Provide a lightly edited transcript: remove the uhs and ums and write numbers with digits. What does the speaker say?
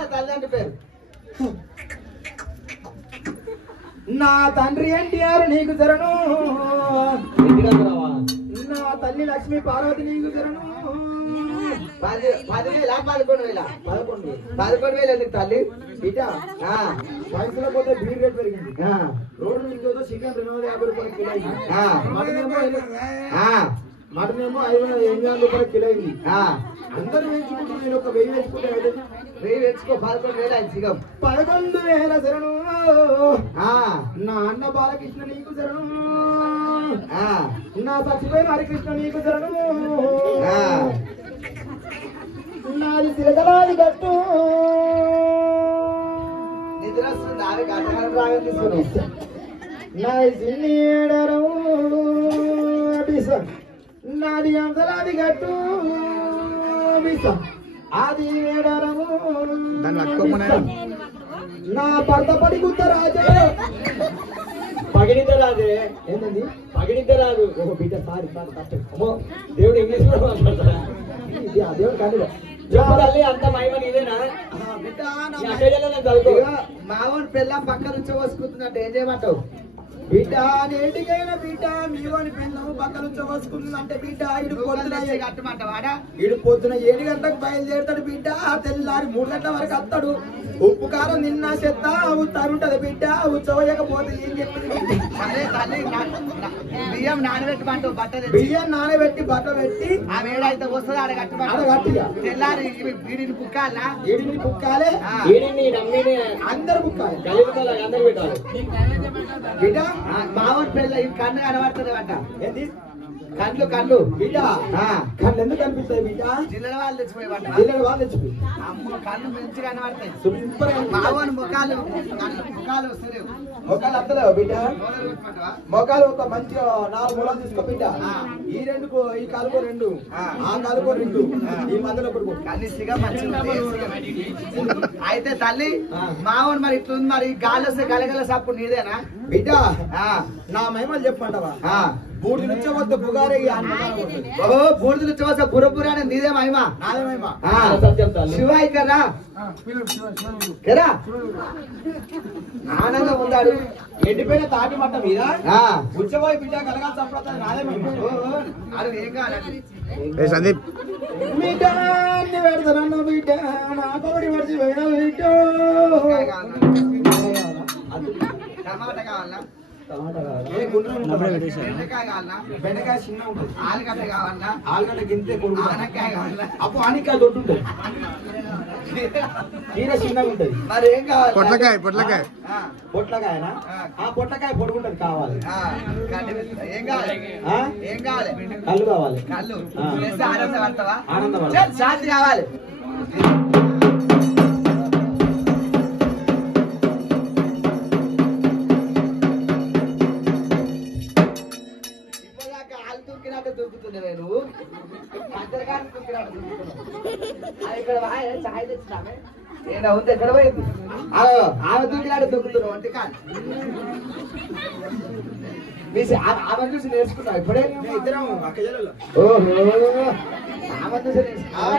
తల్లి పేరు నా తండ్రి ఎన్టీఆర్ నీకు శరణు, నా తల్లి లక్ష్మి పార్వతి నీకు శరణు. 11,000 ఎందుకు తల్లి ఇట వయసులో పోతే బీర్ రేట్ పెరిగింది. రోడ్డు నుంచి చికెన్ 250 రూపాయలు కిలో అయింది. మటనేమో 500 రూపాయలు కిలో అయింది. అందరూ వేయించుకుంటారు, నేను ఒక 1000 వేసుకుంటే 1000 వేసుకో. 11,000 అయింది చికం. 11,000 శరణు నా అన్న బాలకృష్ణ నీకు శరణు, నా సచిపోయిన హరికృష్ణ నీకు శరణు, నాది తిరగలాది గట్టు నిద్ర వస్తుంది. నాది సిన్నీడరు నాది అంతలాది గట్టు అది వేడరము నా భర్త పడి గుత్తరాజు పగిడిద్దరాదే ఏంటండి పగిడిద్దరాదు. ఓహో బిడ్డ సారీ సారీ కష్టం. అమ్మో దేవుడు ఇంగ్లీష్ కూడా మాట్లాడతారా? దేవుడు కానీ చెప్పాలి అంత మహిమ నీదేనా బిడ్డ? మావోని పిల్ల పక్క నుంచి వసుకుంటున్నట్టు ఏం చేయమంటావు బిడ్డ? నేటికైనా బిడ్డ మీవని పిల్లము పక్క నుంచి వసుకుంటుంది అంటే బిడ్డ ఇడు పొద్దున కట్టమంట వాడా ఇడు పొద్దున 7 గంటలకు బయలుదేరుతాడు బిడ్డ, తెల్లారి 3 గంటల వరకు వస్తాడు. ఉప్పు కారం నిన్న చెత్త అవుతారుంటది బిడ్డ, ఉచ్చవయకపోతే ఏం చెప్పింది? బియ్యం నానబెట్టమంటావు బట్ట, బియ్యం నానబెట్టి బట్ట పెట్టి ఆ వేడైతే వస్తుంది ఆడ కట్టమంట. తెల్లారి వీడిని కుక్కాలా, వీడిని కుక్కాలే, అందరు కుక్కాలి, అందరు పెట్టాలి బిడ్డ. మావన్ పిల్ల ఈ కన్ను కనబడుతుంది అంట. ఏంటి కళ్ళు కళ్ళు బిడ్డ? కళ్ళు ఎందుకు కనిపిస్తాయి బిడ్డ? జిల్లల వాళ్ళు తెచ్చిపోయి జిల్లల వాళ్ళు తెచ్చిపోయి అమ్మ కళ్ళు మంచిగా కనబడతాయి. సూపర్ మావన్ ముఖాలు ముఖాలు వస్తాయి. మొక్కలు వస్తలేవు బిడ్డ? మొక్కలు ఒక మంచి 4 మూలాలు తీసుకో బిడ్డ. ఈ 2 ఈ కాలుకో 2 ఆ కాలుకో 2 ఈ మధ్యలో పడుకో కనీసిగా మంచిగా. అయితే తల్లి మావన్ మరి ఇట్లుంది, మరి గాలి వస్తే గలగల సప్పుడు నీదేనా బిడ్డ? నా మహిమలు చెప్పంటావా? బూడిద నుంచి వస్తే బుగారే బూడిద నుంచి వస్తే బురబుర అనేది నీదే మహిమ, నాదే మహిమ. శివాయి కదా కదా ఆనందం ఉందాడు. ఎండిపోయిన తాటి మట్ట మీద ఉచ్చబోయి బిడ్డ కలగా చప్పుడు నాదే మహిమ. అది ఏం కావాలి సందీప్ బిడ్డ పెడతానన్న బిడ్డ నా కోడి మర్చిపోయిన బిడ్డ. టమాటా కావాలా? బెండకాయ చిన్న ఉంటుంది. ఆలుగడ్డ కావాలా? ఆలుగడ్డ గింతే కొడుకు. ఆనకాయ కావాలా? అప్పుడు ఆనకాయ దొడ్డు ఉంటుంది, కీర చిన్నగా ఉంటుంది. మరి ఏం కావాలి? పొట్లకాయ పొట్లకాయ పొట్లకాయనా? ఆ పొట్లకాయ పొడుగుంటది కావాలి. ఏం కావాలి? ఏం కావాలి? కళ్ళు కావాలి. కళ్ళు ఆనందపడతావా? ఆనందపడ శాంతి కావాలి. దొరుకుతున్నావే నువ్వు మధ్యరకాన్ని దొరికినట్టు దొరుకుతున్నావు. ఇక్కడ ఛాయ్ తెచ్చినామే ఏనా ఉంది ఎక్కడ పోయింది? ఆమె దొరికినాడు దొరుకుతున్నావు అంటే కాదు. ఆమె చూసి నేర్చుకున్నావు ఇప్పుడే ఇద్దరం. ఓహో ఆమె చూసి నేర్చుకున్నా.